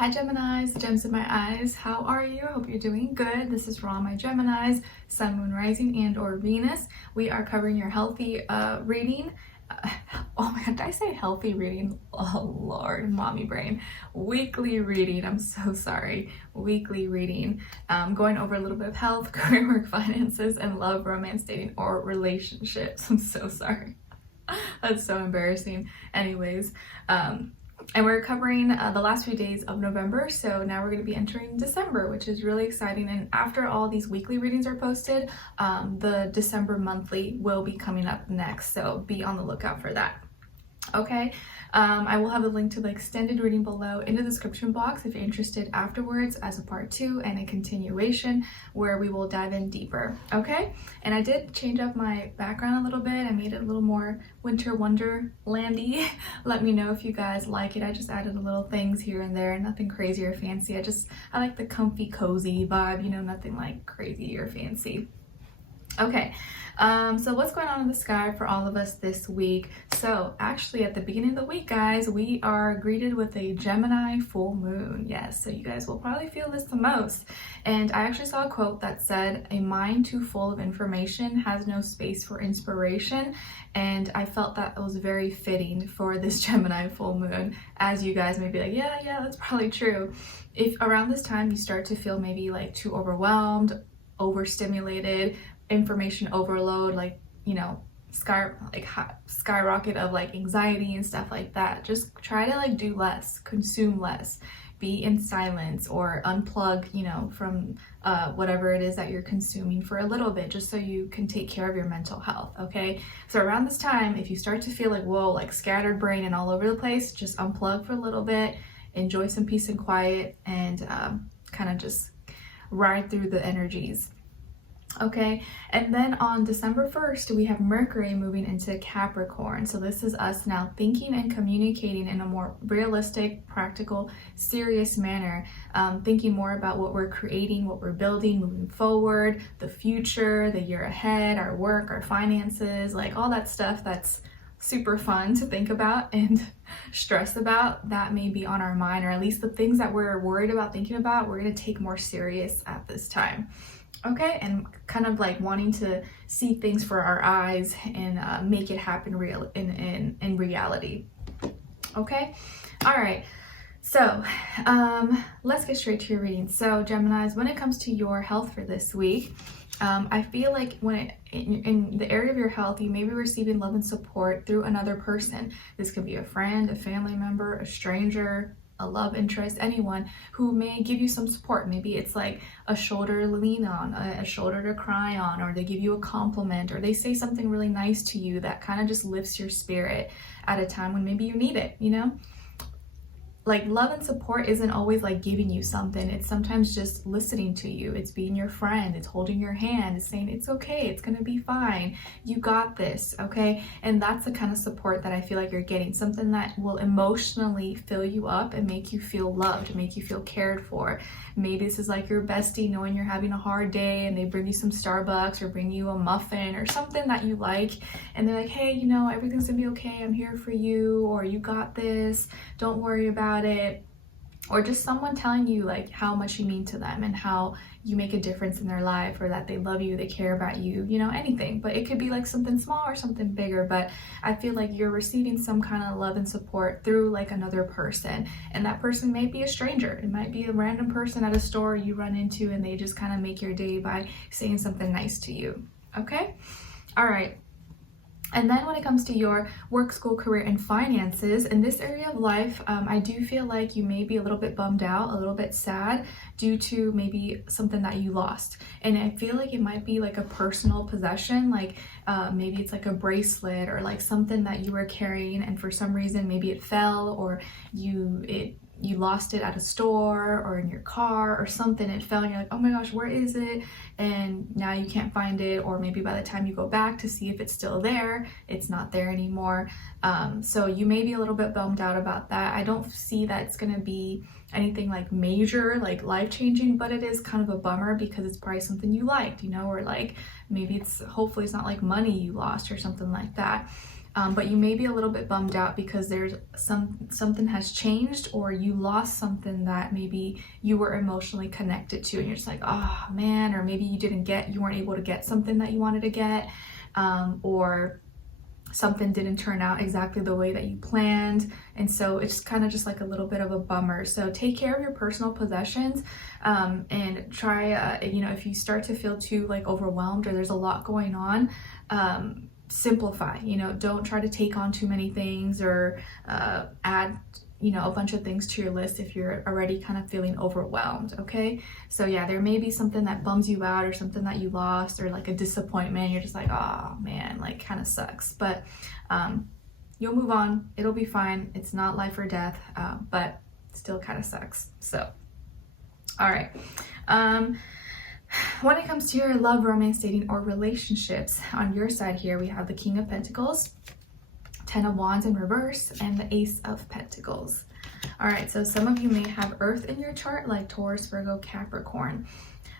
Hi Geminis, gems in my eyes. How are you? I hope you're doing good. This is for all my Geminis, Sun, Moon, Rising, and or Venus. We are covering your healthy reading. Oh my god, did I say healthy reading? Oh Lord, mommy brain. Weekly reading, I'm so sorry. Weekly reading. Going over a little bit of health, career, work, finances, and love, romance, dating, or relationships. I'm so sorry. That's so embarrassing. Anyways, and we're covering the last few days of November, so now we're going to be entering December, which is really exciting. And after all these weekly readings are posted, the December monthly will be coming up next, so be on the lookout for that. Okay, I will have a link to the extended reading below in the description box if you're interested afterwards as a part 2 and a continuation where we will dive in deeper. Okay, and I did change up my background a little bit. I made it a little more winter wonderlandy. Let me know if you guys like it. I just added a little things here and there, nothing crazy or fancy. I like the comfy cozy vibe, you know, nothing like crazy or fancy. Okay, so what's going on in the sky for all of us this week? So actually at the beginning of the week, guys, we are greeted with a Gemini full moon. Yes, so you guys will probably feel this the most. And I actually saw a quote that said, "A mind too full of information has no space for inspiration." And I felt that it was very fitting for this Gemini full moon, as you guys may be like, yeah, that's probably true. If around this time you start to feel maybe like too overwhelmed, overstimulated, information overload, like, you know, skyrocket of like anxiety and stuff like that, just try to like do less, consume less, be in silence or unplug, you know, from whatever it is that you're consuming for a little bit, just so you can take care of your mental health. Okay, so around this time, if you start to feel like, whoa, like scattered brain and all over the place, just unplug for a little bit, enjoy some peace and quiet, and kind of just ride through the energies. Okay, and then on December 1st, we have Mercury moving into Capricorn. So this is us now thinking and communicating in a more realistic, practical, serious manner, thinking more about what we're creating, what we're building, moving forward, the future, the year ahead, our work, our finances, like all that stuff that's super fun to think about and stress about. That may be on our mind, or at least the things that we're worried about thinking about, we're going to take more serious at this time. Okay, and kind of like wanting to see things for our eyes and make it happen real in reality. Okay, all right, so let's get straight to your reading. So Geminis, when it comes to your health for this week, I feel like in the area of your health, you may be receiving love and support through another person. This could be a friend, a family member, a stranger, a love interest, anyone who may give you some support. Maybe it's like a shoulder to lean on, a shoulder to cry on, or they give you a compliment, or they say something really nice to you that kind of just lifts your spirit at a time when maybe you need it, you know? Like, love and support isn't always like giving you something. It's sometimes just listening to you. It's being your friend. It's holding your hand. It's saying, it's okay. It's going to be fine. You got this. Okay. And that's the kind of support that I feel like you're getting. Something that will emotionally fill you up and make you feel loved, make you feel cared for. Maybe this is like your bestie knowing you're having a hard day and they bring you some Starbucks or bring you a muffin or something that you like. And they're like, hey, you know, everything's going to be okay. I'm here for you. Or you got this. Don't worry about it. Or just someone telling you like how much you mean to them and how you make a difference in their life, or that they love you, they care about you, you know, anything. But it could be like something small or something bigger, but I feel like you're receiving some kind of love and support through like another person, and that person may be a stranger. It might be a random person at a store you run into and they just kind of make your day by saying something nice to you. Okay, all right. And then when it comes to your work, school, career, and finances, in this area of life, I do feel like you may be a little bit bummed out, a little bit sad due to maybe something that you lost. And I feel like it might be like a personal possession, like maybe it's like a bracelet or like something that you were carrying and for some reason maybe it fell, or you lost it at a store or in your car or something. It fell and you're like, oh my gosh, where is it? And now you can't find it. Or maybe by the time you go back to see if it's still there, it's not there anymore. So you may be a little bit bummed out about that. I don't see that it's going to be anything like major, like life-changing, but it is kind of a bummer because it's probably something you liked, you know, or like maybe hopefully it's not like money you lost or something like that. But you may be a little bit bummed out because there's something has changed, or you lost something that maybe you were emotionally connected to, and you're just like, oh man, or maybe you weren't able to get something that you wanted to get, or something didn't turn out exactly the way that you planned, and so it's kind of just like a little bit of a bummer. So take care of your personal possessions, and try, if you start to feel too like overwhelmed or there's a lot going on, simplify. Don't try to take on too many things, or add a bunch of things to your list if you're already kind of feeling overwhelmed. Okay, so yeah, there may be something that bums you out, or something that you lost, or like a disappointment. You're just like, oh man, like kind of sucks, but you'll move on. It'll be fine. It's not life or death, but still kind of sucks. So all right, when it comes to your love, romance, dating, or relationships, on your side here we have the King of Pentacles, Ten of Wands in reverse, and the Ace of Pentacles. All right, so some of you may have Earth in your chart, like Taurus, Virgo, Capricorn.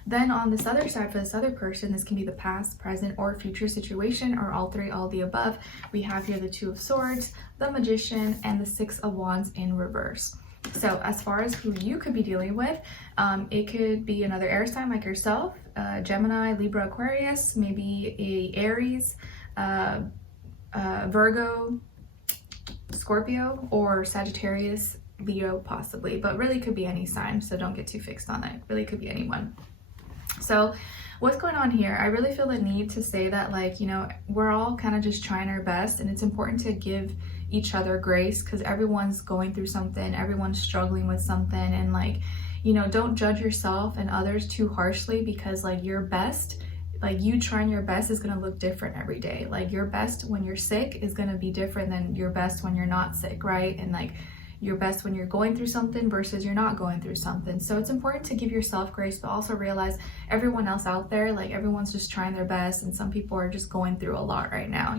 Then on this other side, for this other person, this can be the past, present, or future situation, or all three, all the above. We have here the Two of Swords, the Magician, and the Six of Wands in reverse. So as far as who you could be dealing with, it could be another air sign like yourself, Gemini, Libra, Aquarius, maybe a Aries, Virgo, Scorpio, or Sagittarius, Leo possibly, but really could be any sign, so don't get too fixed on that. It really could be anyone. So what's going on here, I really feel the need to say that, like, we're all kind of just trying our best, and it's important to give each other grace, because everyone's going through something, everyone's struggling with something, and like, don't judge yourself and others too harshly, because like your best, like you trying your best is going to look different every day. Like your best when you're sick is going to be different than your best when you're not sick, right? And like your best when you're going through something versus you're not going through something. So it's important to give yourself grace, but also realize everyone else out there, like everyone's just trying their best, and some people are just going through a lot right now,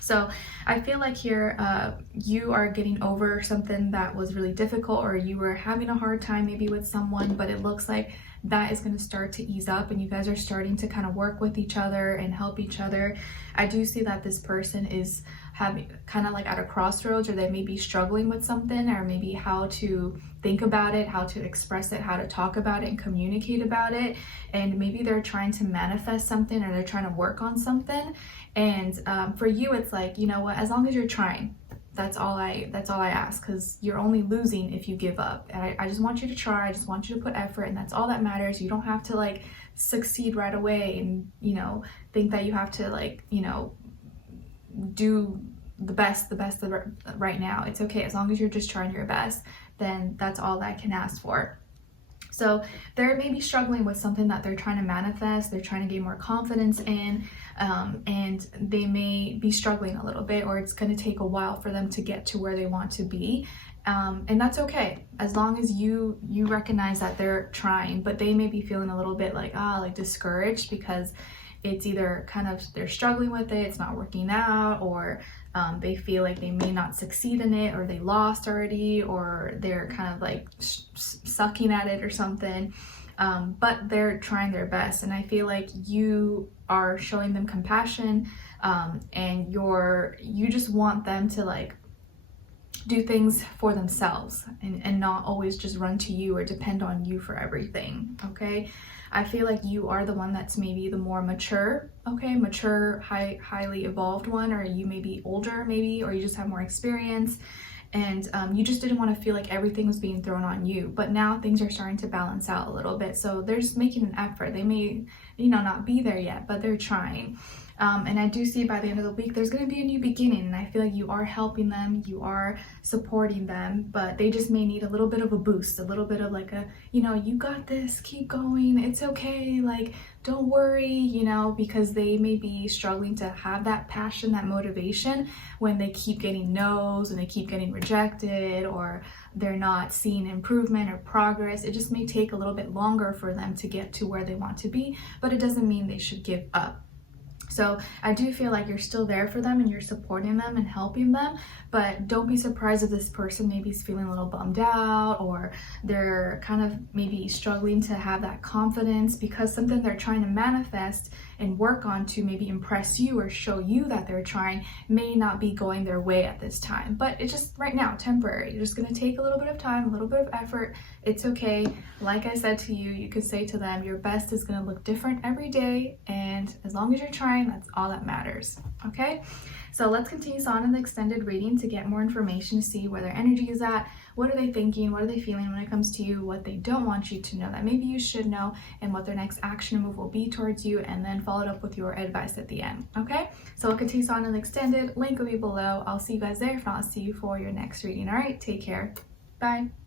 So I feel like here you are getting over something that was really difficult, or you were having a hard time maybe with someone, but it looks like that is going to start to ease up, and you guys are starting to kind of work with each other and help each other. I do see that this person is having kind of like at a crossroads, or they may be struggling with something, or maybe how to think about it, how to express it, how to talk about it and communicate about it. And maybe they're trying to manifest something, or they're trying to work on something. And for you, it's like, you know what, as long as you're trying, that's all I ask, because you're only losing if you give up. I just want you to try. I just want you to put effort, and that's all that matters. You don't have to like succeed right away and think that you have to like do the best right now. It's okay, as long as you're just trying your best, then that's all I can ask for. So they're maybe struggling with something that they're trying to manifest, they're trying to gain more confidence in, and they may be struggling a little bit, or it's going to take a while for them to get to where they want to be. And that's okay, as long as you recognize that they're trying, but they may be feeling a little bit like discouraged, because it's either kind of they're struggling with it, it's not working out, or they feel like they may not succeed in it, or they lost already, or they're kind of like sucking at it or something, but they're trying their best. And I feel like you are showing them compassion, and you just want them to like do things for themselves, and not always just run to you or depend on you for everything. Okay, I feel like you are the one that's maybe the more mature, highly evolved one, or you may be older maybe, or you just have more experience, and you just didn't want to feel like everything was being thrown on you. But now things are starting to balance out a little bit, so they're just making an effort. They may not be there yet, but they're trying. And I do see by the end of the week there's going to be a new beginning, and I feel like you are helping them, you are supporting them, but they just may need a little bit of a boost, a little bit of like you got this, keep going, it's okay, like don't worry, because they may be struggling to have that passion, that motivation, when they keep getting no's and they keep getting rejected, or they're not seeing improvement or progress. It just may take a little bit longer for them to get to where they want to be, but it doesn't mean they should give up. So I do feel like you're still there for them and you're supporting them and helping them, but don't be surprised if this person maybe is feeling a little bummed out, or they're kind of maybe struggling to have that confidence because something they're trying to manifest and work on to maybe impress you or show you that they're trying may not be going their way at this time. But it's just right now temporary. You're just going to take a little bit of time, a little bit of effort. It's okay. Like I said to you, you could say to them, your best is going to look different every day, and as long as you're trying, that's all that matters. Okay, so let's continue on in the extended reading to get more information, to see where their energy is at, what are they thinking, what are they feeling when it comes to you, what they don't want you to know that maybe you should know, and what their next action move will be towards you, and then follow it up with your advice at the end. Okay, so we'll continue on in the extended. Link will be below. I'll see you guys there. If not, I'll see you for your next reading. All right, take care. Bye.